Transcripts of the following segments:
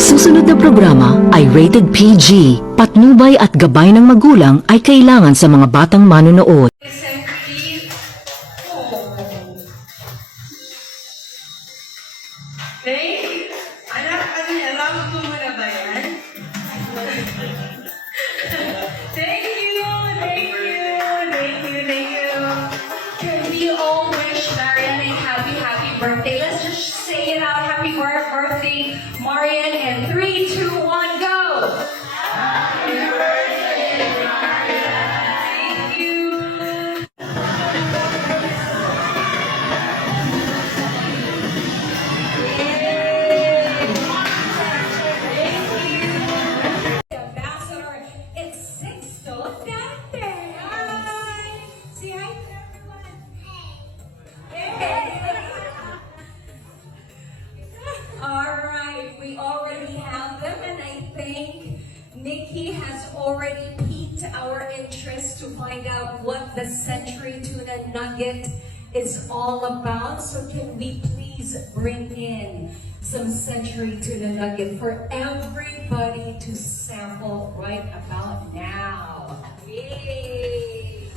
susunod na programa ay rated PG. Patnubay at gabay ng magulang ay kailangan sa mga batang manonood. Hey, anak, alam mo muna ba yan? Thank you. Can we all wish Marian a happy birthday? Let's just say it out. Happy birthday, Marian. And 3, 2, 1, go. Happy birthday, Marian. Thank you. Ambassador, it's Sixto Dante. Hi. Say hi to everyone. Hey. All right, we already have them, and I think Nikki has already piqued our interest to find out what the Century Tuna Nugget is all about. So can we please bring in some Century Tuna Nugget for everybody to sample right about now? Yay!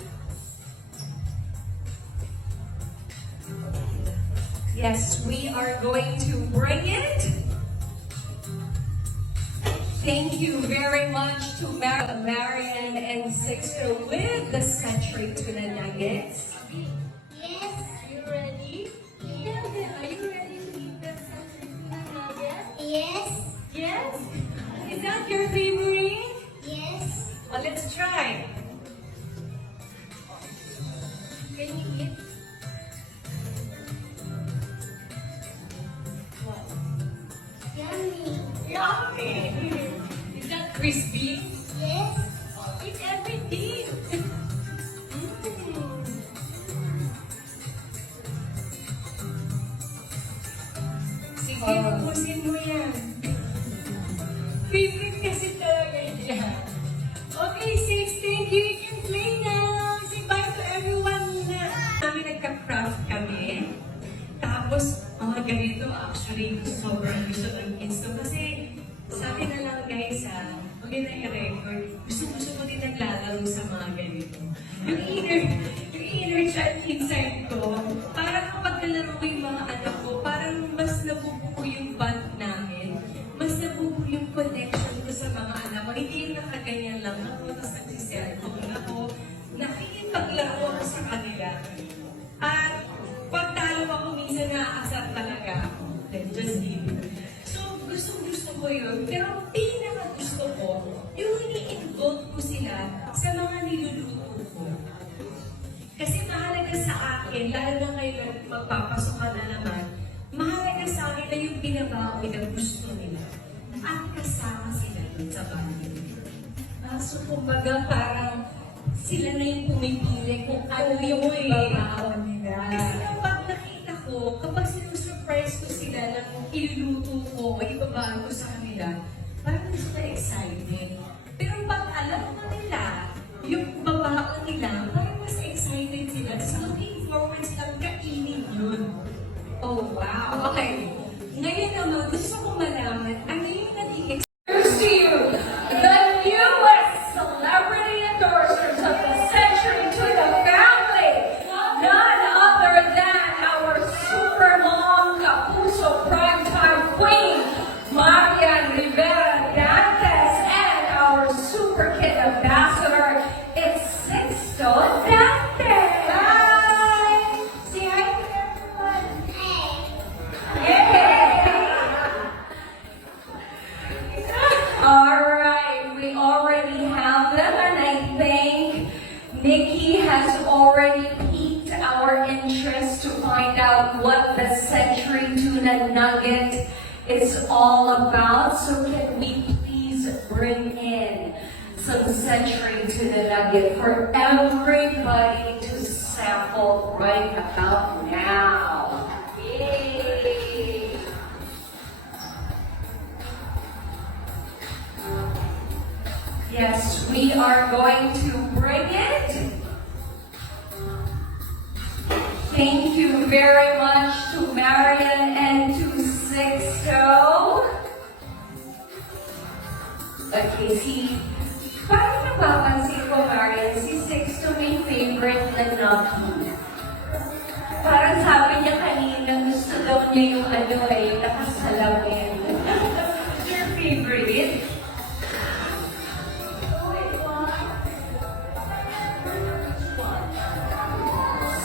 Yes, we are going to bring it. Thank you very much to Marian and Sixto with the Century Tuna Nuggets. Yes. You ready? Yeah. Are you ready to eat the Century Tuna Nuggets? Yes. Yes? Is that your favorite? Yes. Well, let's try. Can you eat? What? Yummy. Yummy! Is that crispy? Yes. Oh, eat everything! Sige, ubusin mo yan. Favorite kasi talaga yan. Okay, Six, thank you. You can play now. Say bye to everyone na. Kami nagka-craft kami. Tapos, mga ganito, actually, sobrang gusto ng kids to. Kasi, sabi na lang guys, huwag yun na i-record. Gusto ko din naglalaro sa mga ganito. Yung inner child inside ko, parang kapag nalaro ko yung mga anak ko, parang mas nabubuo yung bond namin. Mas nabubuo yung connection ko sa mga anak ko. Hindi yung nakaganyan lang ako, tapos nagsiselfone ako. Nakikipaglaro ako sa kanila. At pagtalo ako, minsan naaasar talaga ako. Then just leave it. So, gusto ko yun. Pero ang pinaka-gusto ko, yung ini-involve ko sila sa mga niluluto ko. Kasi mahalaga sa akin, lalo na kayo magpapasok ka na naman, mahalaga sa akin na yung binabawi na gusto nila. At kasama sila dun sa bahay. So, kumbaga, parang sila na yung pumipili kung ano yung ibabawan nila. Kasi kapag nakita ko, kapag sinusurprise ko sila ng iluluto ko, ibabawan ko sa kanila, parang sila excited. Pero pag alam na nila, yung babaon nila, parang mas excited sila. So, looking forward silang kainin yun. Oh, wow. Okay. Ngayon naman, gusto ko malaman, ano yung naging experience to you? The newest celebrity endorsers of the Century Tuna family. None other than our super mom, Kapuso primetime queen, Marian Rivera Dantes, and our super kid ambassador, it's Sixto Dante. Bye! Say hi to everyone. Yay! Alright, we already have them, and I think Nikki has already piqued our interest to find out what the Century Tuna Nugget is all about. So can we please bring in some Century Tuna Nugget for everybody to sample right about now? Yay! Yes, we are going to bring it. Thank you very much to Marian and to Sixto. Okay, parang napapansin ko, Marian, si Sixto may favorite na Nucky. Parang sabi niya kanina, gusto daw niya yung nakasalamin. Your favorite?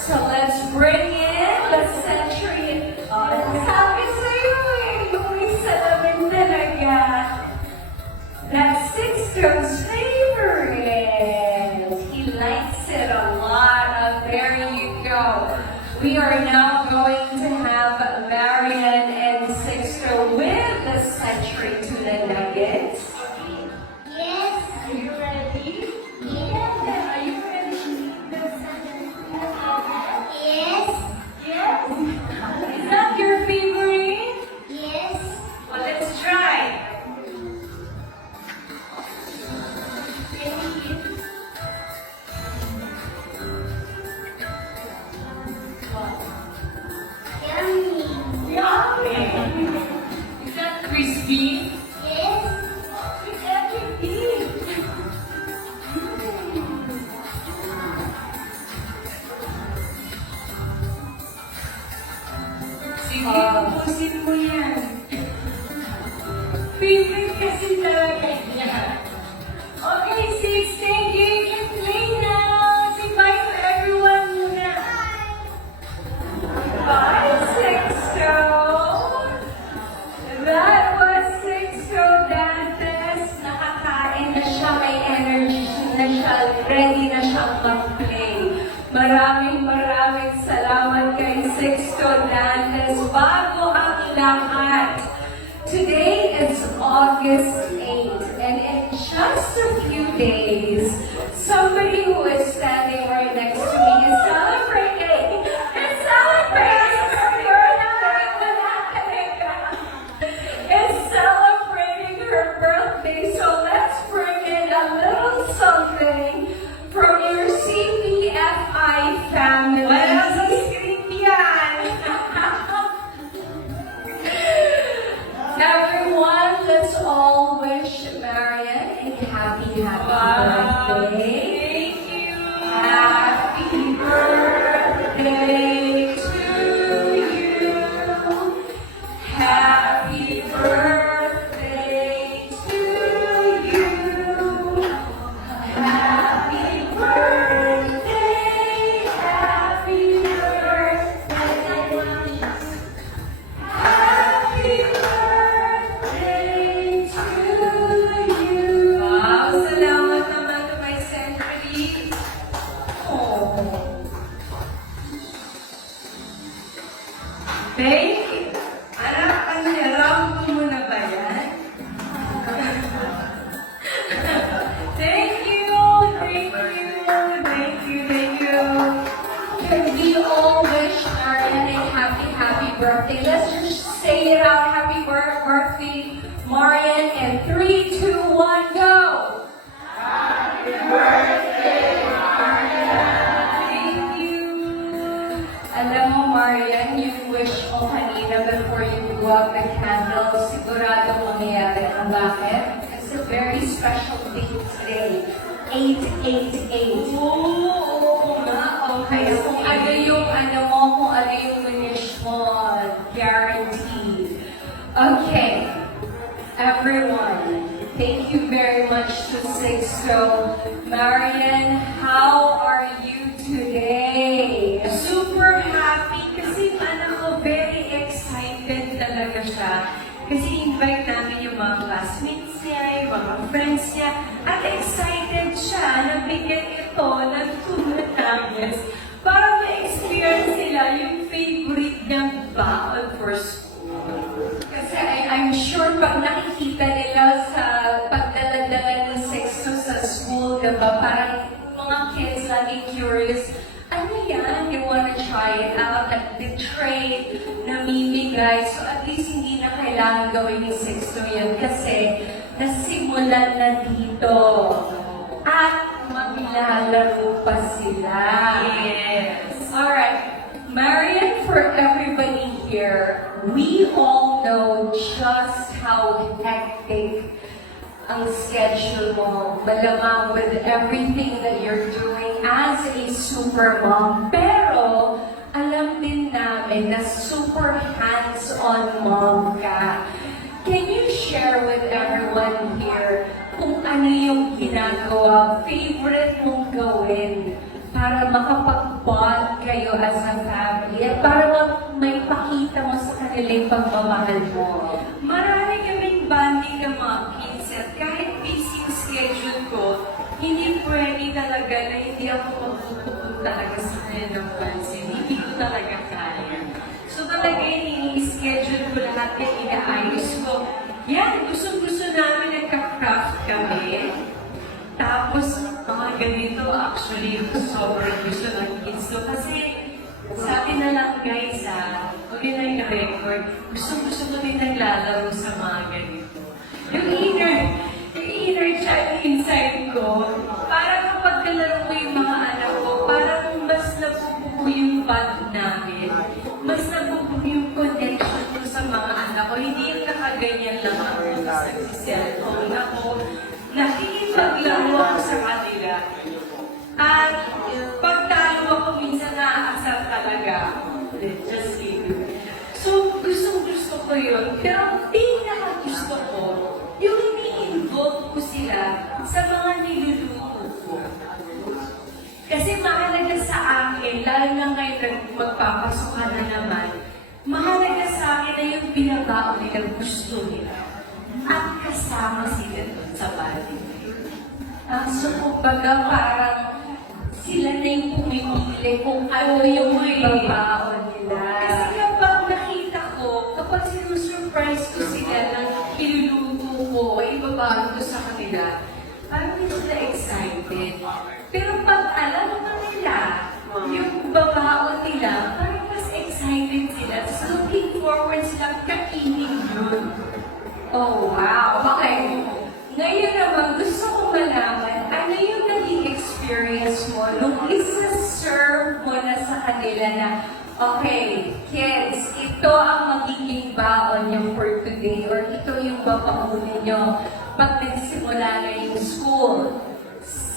So let's bring in the century. Sabi sa'yo yung may salamin talaga. That's Sixto's favorite. He likes it a lot. There you go. We are now going to have Marian and Sixto with the century tuna nuggets. Yes. Are you ready? Yes. Are you ready to eat this? Yes. Yes. Is that your favorite? Yes. Well, let's try. Yummy. Yummy. Is that crispy? Yes. It's everything. Sige, ubusin mo yan. Favorite kasi talaga niya. Okay, 16, you can play now. Say bye to everyone muna. Bye, Sixto. That was Sixto Dantes. Nakakain na siya, may energy na siya, ready na siyang mag-play. Maraming salamat kay Sixto Dantes. Bago ang lahat, today is August 8th, and in just a few days, somebody who is standing right next to me is celebrating. Is celebrating her birthday. Wala talaga. Is celebrating her birthday. So let's bring in a little something from your CPFI family. Wala sa script yan. Everyone, let's all wish Marian a happy birthday. Thank you. Happy birthday to you. Happy birthday to you. Happy birthday. Happy birthday. Happy birthday to you. Wow, salamat naman to my century. Oh. Thank you. Anak, ano niya, rambo mo na ba yan? Thank you, thank you, thank you, thank you. Can we all wish Marian a happy birthday? Let's just say it out. Happy birthday, Marian. And 3, 2, 1, go. Thank you. Alam mo, Marian, yung wish mo kanina before you blew up the candle, sigurado mangyayari. Ang bakit? It's a very special date today. 888. Oo nga. Okay. Kung ano yung kung ano yung wish mo, guaranteed. Okay. Everyone, thank you very much to Sixto. Marian, how are you today? Super happy kasi very excited talaga siya. Kasi invite namin yung mga classmates niya, yung mga friends niya, at excited siya na bigyan ito ng tuna nuggets para ma-experience nila yung favorite niyang baon for school. Kasi I'm sure pag nakikita nila sa pagdaladala ni Sixto sa school, diba, parang mga kids lagi curious, ano yan? You wanna try it out? Nag-trade, namimigay. So at least hindi na kailangan gawin ni Sixto yun kasi nasimulan na dito. At maglalaro pa sila. Yes. Alright. Marian, for everybody here, we all know just how hectic ang schedule malamang with everything that you're doing as a super mom. Pero, alam din namin na super hands-on mom ka. Can you share with everyone here kung ano yung ginagawa, favorite mong gawin para makapag-bond kayo as a family at para may pakita mo sa kanila yung pagmamahal mo? Marami kaming bonding ng mga kids at kahit busy yung schedule ko, hindi pwede talaga na hindi ako magpupunta talaga sa kanila ng pansin. Hindi ko talaga kaya. So talaga ini-schedule ko lahat yan, inaayos ko. Yan, gusto-gusto namin nagka-craft kami. Tapos, mga ganito, actually, sobrang gusto ng kids ko. Kasi, sabi na lang guys, okay na yung record, gusto-gusto ko din naglalaro sa mga ganito. Yung inner child inside ko, parang kapag kalaro ko yung mga anak ko, parang mas napupupo yung bond namin. Mas napupupo yung connection ko sa mga anak ko. Hindi yung kakaganyan lang ako sa cellphone ako. Nakikipaglaro ako sa kanila. At pagtalo ako, minsan naaasar talaga ako. Just kidding. So, gusto ko yun. Pero ang pinaka-gusto ko, yung ini-involve ko sila sa mga niluluto ko. Kasi mahalaga sa akin, lalo na ngayon magpapasok ka na naman, mahalaga sa akin na yung binabaon nila gusto nila. At kasama sila doon sa bali. So, kumbaga parang sila na yung pumipili kung ano yung ibabaon nila. Kasi kapag nakita ko, kapag sinusurprise ko sila ng iluluto ko, ibabaon ko sa kanila, parang hindi sila excited. Pero pag alam mo nila, yung babaon nila, parang mas excited sila. So, looking forward sila kainin yun. Oh, wow! Okay. Ngayon naman, gusto kong malaman, ano yung naging experience mo nung isa-serve mo na sa kanila na, okay, kids, ito ang magiging baon niyo for today or ito yung babaunin niyo pag nagsimula na yung school.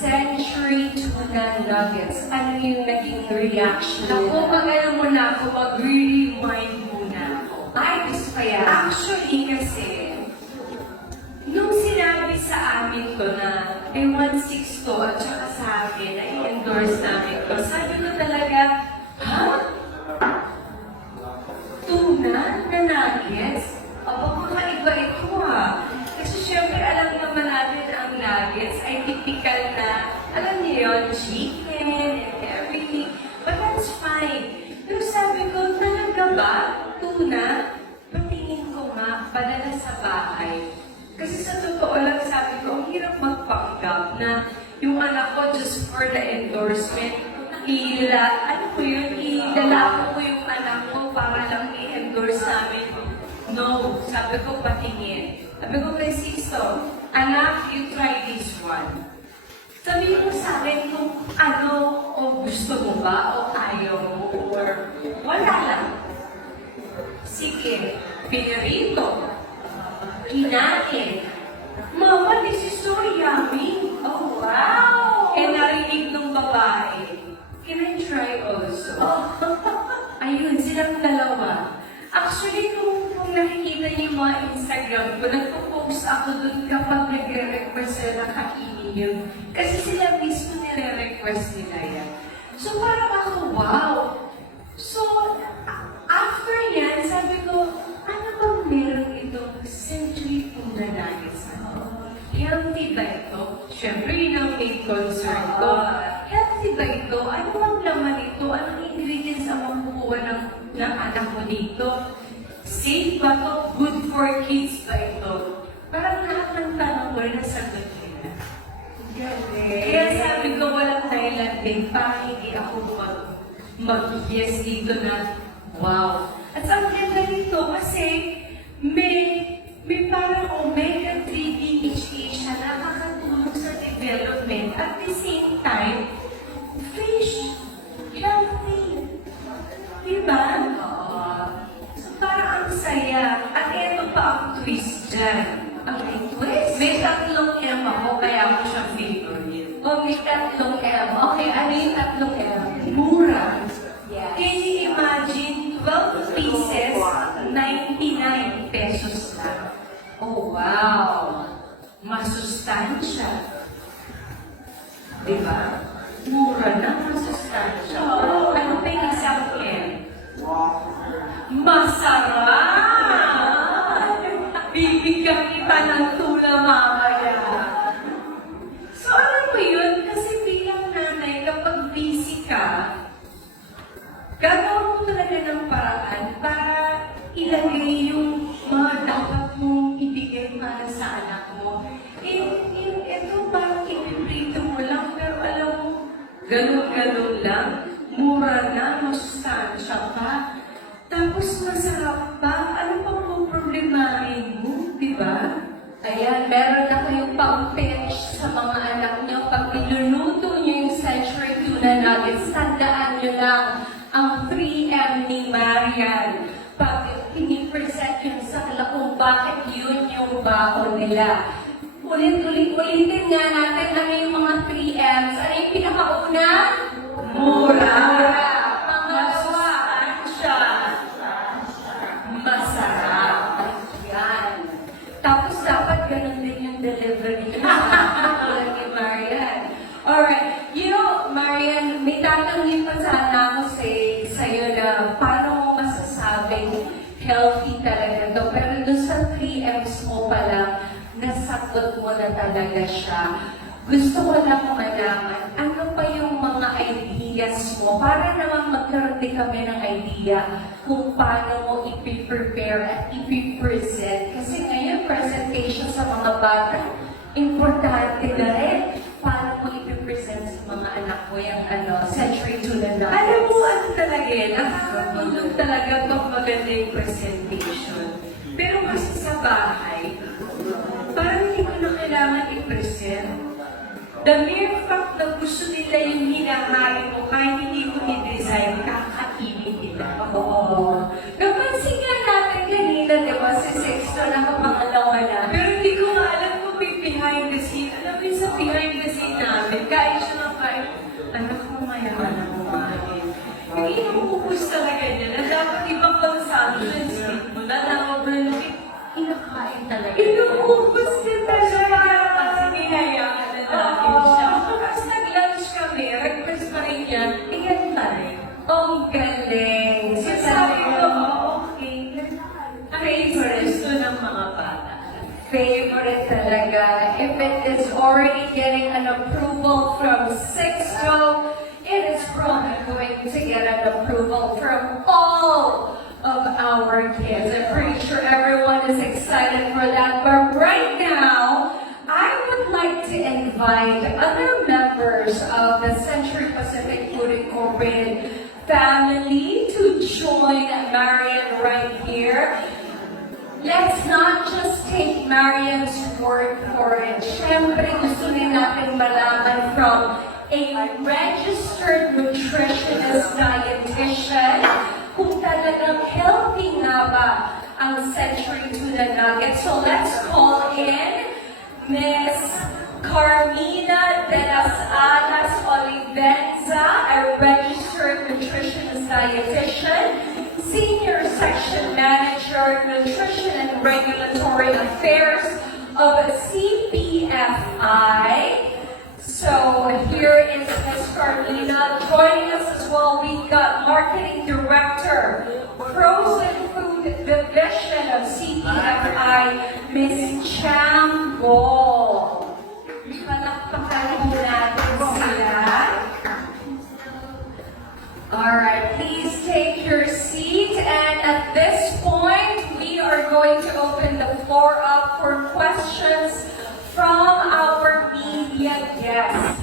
Century Tuna Nuggets. Ano yung naging reaction? Ako, pag-alam mo na ako, mag-remind muna ako. Ay, gusto kaya. Actually, kasi, nung sinabi sa amin ko na ay 1/6 to at saka sa akin, ay endorse namin ko, sabi ko talaga, ha? Tuna na nuggets? Aba, kakaiba ito ha. Kasi syempre, alam naman natin ang nuggets ay typical na, alam niyo yun, chicken and everything. But that's fine. Pero sabi ko, talaga ba? Tuna? Patingin ko nga, padala sa bahay. Kasi sa totoo lang, sabi ko, ang hirap magpanggap na yung anak ko just for the endorsement, ano ko yun, ilalako ko yung anak ko para lang i-endorse namin. No, sabi ko, patingin. Sabi ko kay Sisto, anak, you try this one. Sabi mo sa akin kung ano, o gusto mo ba, o ayaw mo, or wala lang. Sige, pinirito. Kinain. Mama, this is so yummy. Oh, wow! Eh, narinig ng babae. Can I try also? Ayun, silang dalawa. Actually, kung nakikita niyo yung mga Instagram ko, nagpo-post ako dun kapag nagre-request sila na kainin yun. Kasi sila mismo nire-request nila yan. So, parang ako, wow! So, after yan, sabi ko, ano bang meron itong Century Tuna Nuggets? Healthy ba ito? Siyempre, yun ang main concern ko. Healthy ba ito? Ano ang laman ito? Anong ingredients ang makukuha ng anak mo dito? Safe ba ito? Good for kids ba ito? Parang lahat ng tanong ko na sagot nila. Kaya sabi ko, walang dahilan din para hindi ako mag-yes dito na, wow. At ang ganda nito kasi may parang omega-3 DHA siya na nakakatulong sa development. At the same time, fish, healthy. Diba? So parang ang saya. At ito pa ang twist dyan. Ang twist? May tatlong M ako, kaya ako siya fish. M. Okay, ano yung tatlong M? Mura. Yes. Can you imagine 12 pieces, 99 pesos lang? Oh, wow! Masustansya. Diba? Mura na, masustansya. Ano pa yung isang M? Masarap! Bibigyan kita ng tula mamaya. So, alam mo yun? Kasi bilang nanay, kapag busy ka, gagawin mo talaga ng paraan para ilagay yung mga dapat mong ibigay para sa anak mo. Ito parang ipiprito mo lang, pero alam mo, ganun-ganun lang, mura na, masustansya pa. Tapos masarap pa, ano pang problemahin mo, di ba? Ayan, meron na kayong pang-pinch sa mga anak nyo. Pag niluluto nyo yung Century Tuna Nuggets, tandaan nyo lang ang 3M ni Marian. Pag pinipresent yun sa kanila kung bakit yun yung baon nila. Ulitin nga natin ano yung mga 3Ms. Ano yung pinakauna? Mura. Pangalawa, Masustansya. masarap. Yan. Tapos dapat ganun din yung delivery sa tulad ni Marian. Alright. You know, Marian, may tatanungin pa sana ako sa'yo na paano mo masasabing healthy talaga to. Pero doon sa 3Ms mo pala, nasagot mo na talaga siya. Gusto ko lang malaman, ano pa yung mga ideas mo para naman magkaroon din kami ng idea kung paano mo ipiprepare at ipipresent. Kasi ngayon, presentation sa mga bata, importante na rin. Paano mo ipipresent sa mga anak mo yung Century Tuna Nuggets? Alam mo, ano talaga yun? Nakakatulong talaga pag maganda yung presentation. Pero kasi sa bahay, parang hindi mo na kailangan i-present. The mere fact na gusto nila yung hinahain mo, kahit hindi mo i-design, kakainin nila. Oo. Napansin nga natin kanina, di ba, si Sexto nakapangalawa na. Pero hindi ko nga alam kung may behind the scene. Alam mo yung sa behind the scene namin, kain siya ng kain. Anak ko mayaman ang kumain. Yung inuubos talaga niya na dapat ibang consumption state mo na na-overlook. Inakain talaga. Inuubos din talaga. Kasi hinayaan na natin siya. Tapos nag-lunch kami, request pa rin niya, iyan pa rin. Ang galing. So sabi ko, okay. Favorite to ng mga bata. Favorite talaga. If it is already getting an approval from Sixto, it is probably going to get an approval from all of our kids. I'm pretty sure everyone is excited for that. But right now, I would like to invite other members of the Century Pacific Food Incorporated family to join Marian right here. Let's not just take Marian's word for it. Siyempre, gusto rin natin malaman from a registered nutritionist dietitian kung talagang healthy nga ba ang Century Tuna Nuggets. So let's call in Miss Carmina de las Alas Olivenza, a registered nutritionist dietitian, Senior Section Manager, Nutrition and Regulatory Affairs of CPFI. So here is Ms. Carmina. Joining us as well, we've got Marketing Director, Frozen Food Division of CPFI, Ms. Cham Go. Palakpakan po natin sila. Alright, please take your seat, and at this point, we are going to open the floor up for questions from our media guests.